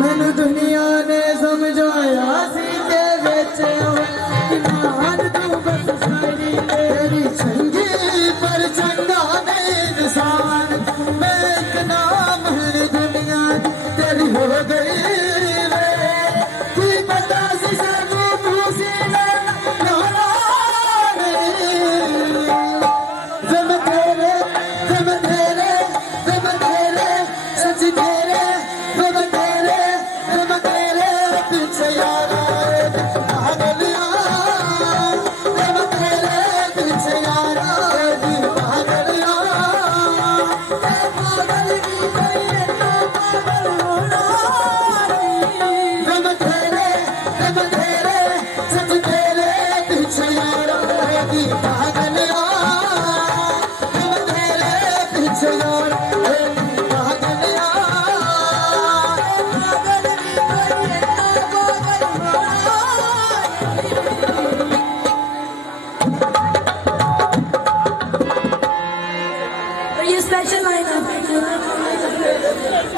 मैनू दुनिया ने समझाया सी के विच ईमान तू बस शायरी तेरी चंगी पर चंगा नहीं इंसान मैं एक नाम है दुनिया तेरी हो गई वे कोई पता सी सबू पूसी ना जब तेरे सच तेरे पीछे यारा पागलिया जब तेरे पीछे यारा पागलिया पागल भी कोई ना पागल होना जब तेरे सच तेरे पीछे यारा पागलिया जब तेरे पीछे यारा पागलिया ये स्पेशल लाइन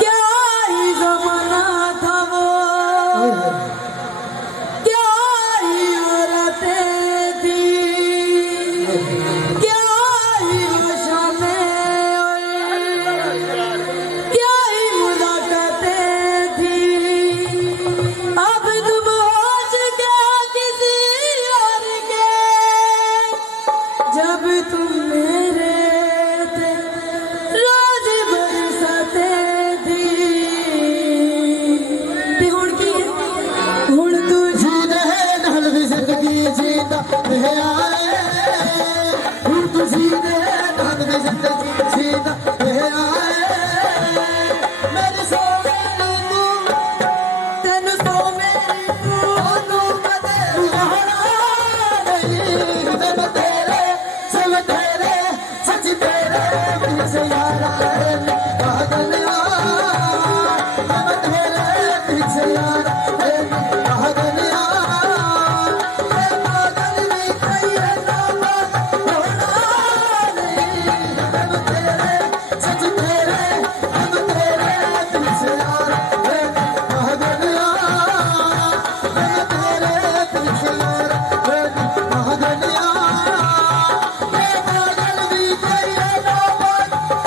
क्या ही जमाना था वो क्या ही औरतें थी क्या ही शामें क्या ही मुलाकातें थी अब तुम हो चुके किसी और के जब तुम मेरे रोज बरसाते थी ते हुण की हुण तू जीने नाल भी जिंदगी जीता है आए हूं तू जीने नाल भी जिंदगी जीता है आए मेरे सोने तू तेन सो मेरी तू कदे रुहाना नहीं जब तेरे सच तेरे पीछे यारा पागलिया जब तेरे पीछे यारा पागलिया पागल भी कोई ना होना नहीं जब तेरे सच तेरे पीछे यारा पागलिया जब तेरे पीछे यारा पागलिया पागल भी कोई ना होना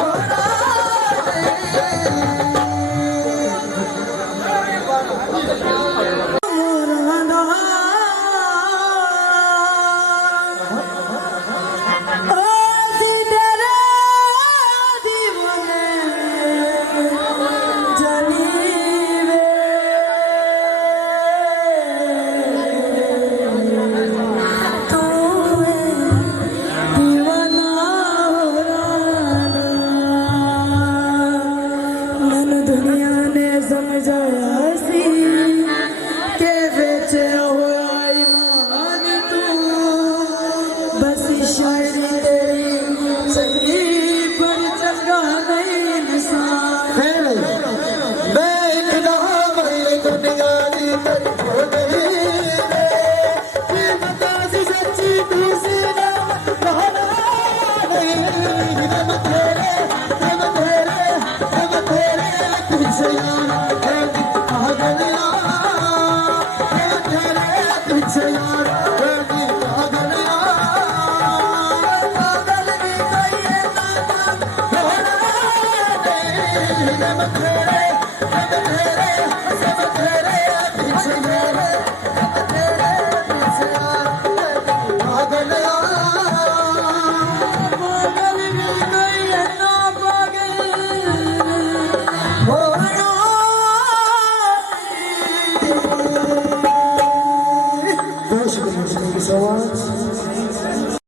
दुनिया ने समझाया सी के बेच हुआ ईमान तू बस शायरी तेरी चंगी पर चंगा नहीं इंसान मैं एक नाम है दुनिया दी तेरी हो गई वे बता सी सच्ची दूसरी ना कहना नहीं जब तेरे पीछे यारा